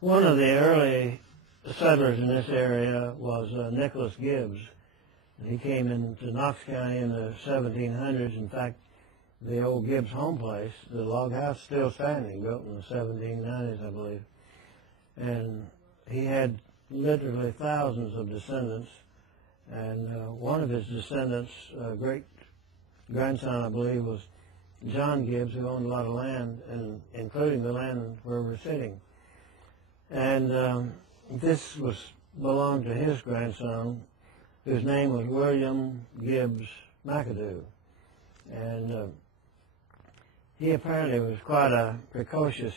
One of the early settlers in this area was Nicholas Gibbs. He came into Knox County in the 1700s. In fact, the old Gibbs home place, the log house, still standing, built in the 1790s, I believe. And he had literally thousands of descendants. And one of his descendants, great-grandson, I believe, was John Gibbs, who owned a lot of land, and including the land where we're sitting. And this belonged to his grandson, whose name was William Gibbs McAdoo. And he apparently was quite a precocious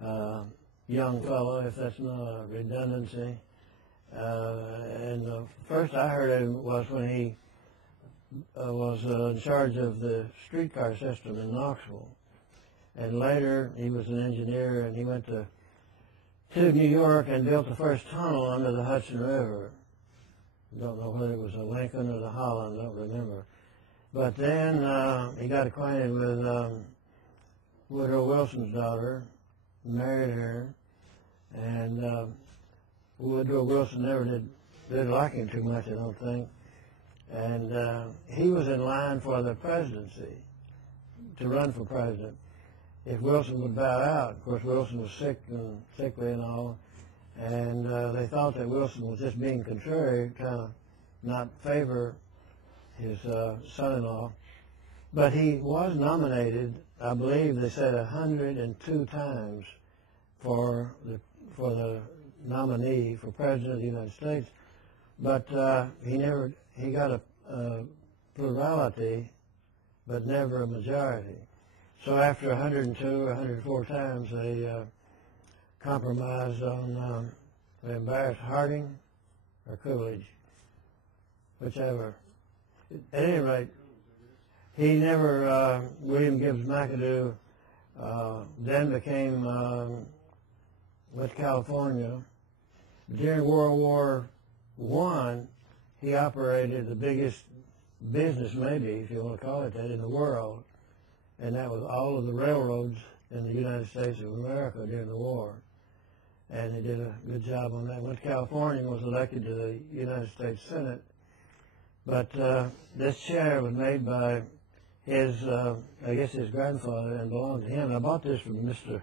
young fellow, if that's not a redundancy. And the first I heard of him was when he was in charge of the streetcar system in Knoxville. And later he was an engineer, and he went to New York and built the first tunnel under the Hudson River. Don't know whether it was the Lincoln or the Holland, don't remember. But then he got acquainted with Woodrow Wilson's daughter, married her, and Woodrow Wilson never did like him too much, I don't think. And he was in line for the presidency, to run for president, if Wilson would bow out. Of course, Wilson was sickly and all, and they thought that Wilson was just being contrary, kind of not favor his son-in-law. But he was nominated, I believe they said 102 times for the nominee for President of the United States. But he got a plurality, but never a majority. So after 102 or 104 times, they compromised on they embarrassed Harding or Coolidge, whichever. At any rate, he never, William Gibbs McAdoo, then went to California. During World War I, he operated the biggest business, maybe, if you want to call it that, in the world. And that was all of the railroads in the United States of America during the war. And he did a good job on that. Went to California and was elected to the United States Senate. But this chair was made by his, I guess his grandfather, and belonged to him. I bought this from Mr.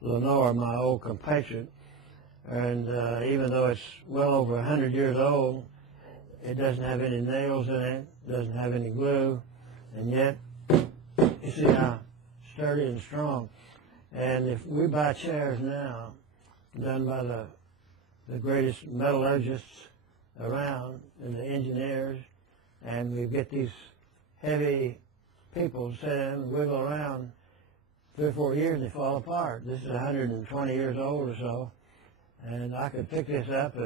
Lenore, my old compatriot. And even though it's well over 100 years old, it doesn't have any nails in it, doesn't have any glue, and yet you see how sturdy and strong. And if we buy chairs now, done by the greatest metallurgists around and the engineers, and we get these heavy people sit in and wiggle around 3 or 4 years, they fall apart. This is 120 years old or so, and I could pick this up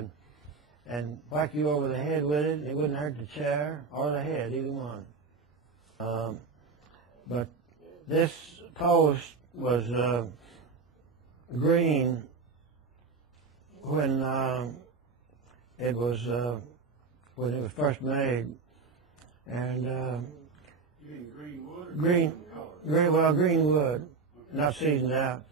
and whack you over the head with it. It wouldn't hurt the chair or the head, either one. But this post was green when it was first made, and green wood, not seasoned out.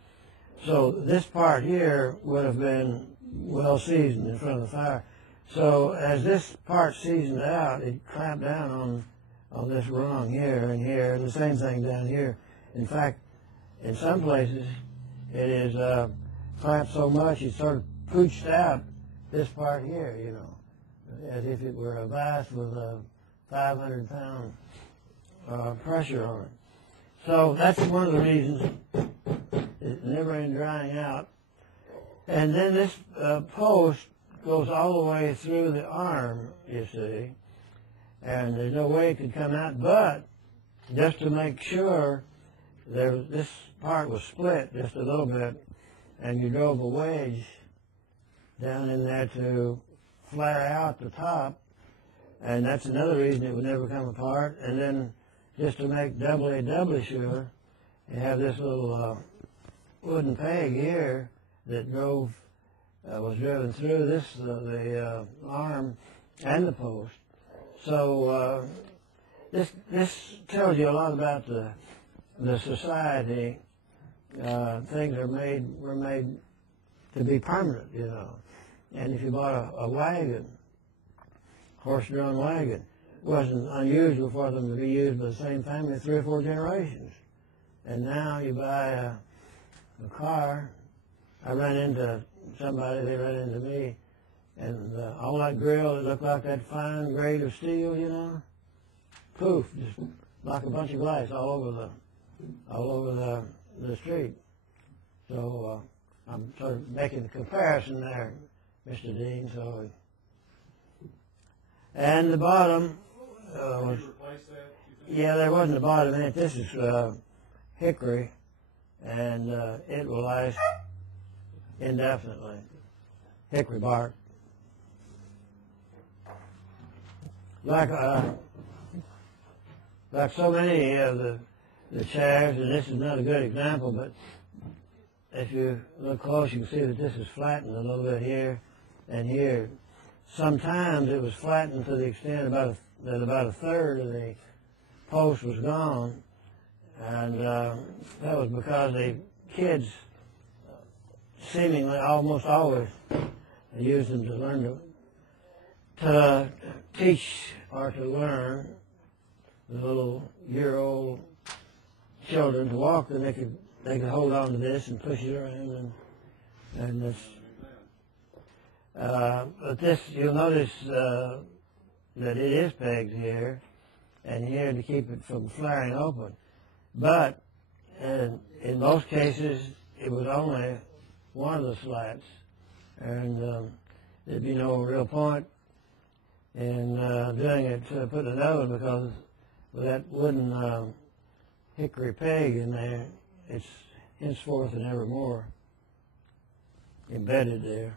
So this part here would have been well seasoned in front of the fire. So as this part seasoned out, it clamped down on this rung here and here, and the same thing down here. In fact, in some places, it is clamped so much it sort of pooched out this part here, you know, as if it were a vise with a 500-pound pressure on it. So that's one of the reasons it's never in drying out. And then this post goes all the way through the arm, you see, and there's no way it could come out, but just to make sure, this part was split just a little bit, and you drove a wedge down in there to flare out the top, and that's another reason it would never come apart. And then just to make doubly sure, you have this little wooden peg here that was driven through the arm and the post. So this tells you a lot about the society. Things were made to be permanent, you know. And if you bought a wagon, horse-drawn wagon, it wasn't unusual for them to be used by the same family 3 or 4 generations. And now you buy a car. I ran into somebody, they ran into me, and all that grill that looked like that fine grade of steel, you know, poof, just like a bunch of glass all over the street. So I'm sort of making a comparison there, Mr. Dean. So, and the bottom was, yeah, there wasn't a bottom in it. This is hickory, and it will last indefinitely. Hickory bark. Like so many of the chairs, and this is not a good example, but if you look close, you can see that this is flattened a little bit here and here. Sometimes it was flattened to the extent that about a third of the post was gone, and that was because the kids seemingly almost always used them to learn to teach or to learn the little year-old children to walk, and they could hold on to this and push it around, and this. But this, you'll notice that it is pegged here and here to keep it from flaring open. But in most cases, it was only one of the slats, and there'd be no real point in doing it put in an oven, because with that wooden hickory peg in there, it's henceforth and evermore embedded there.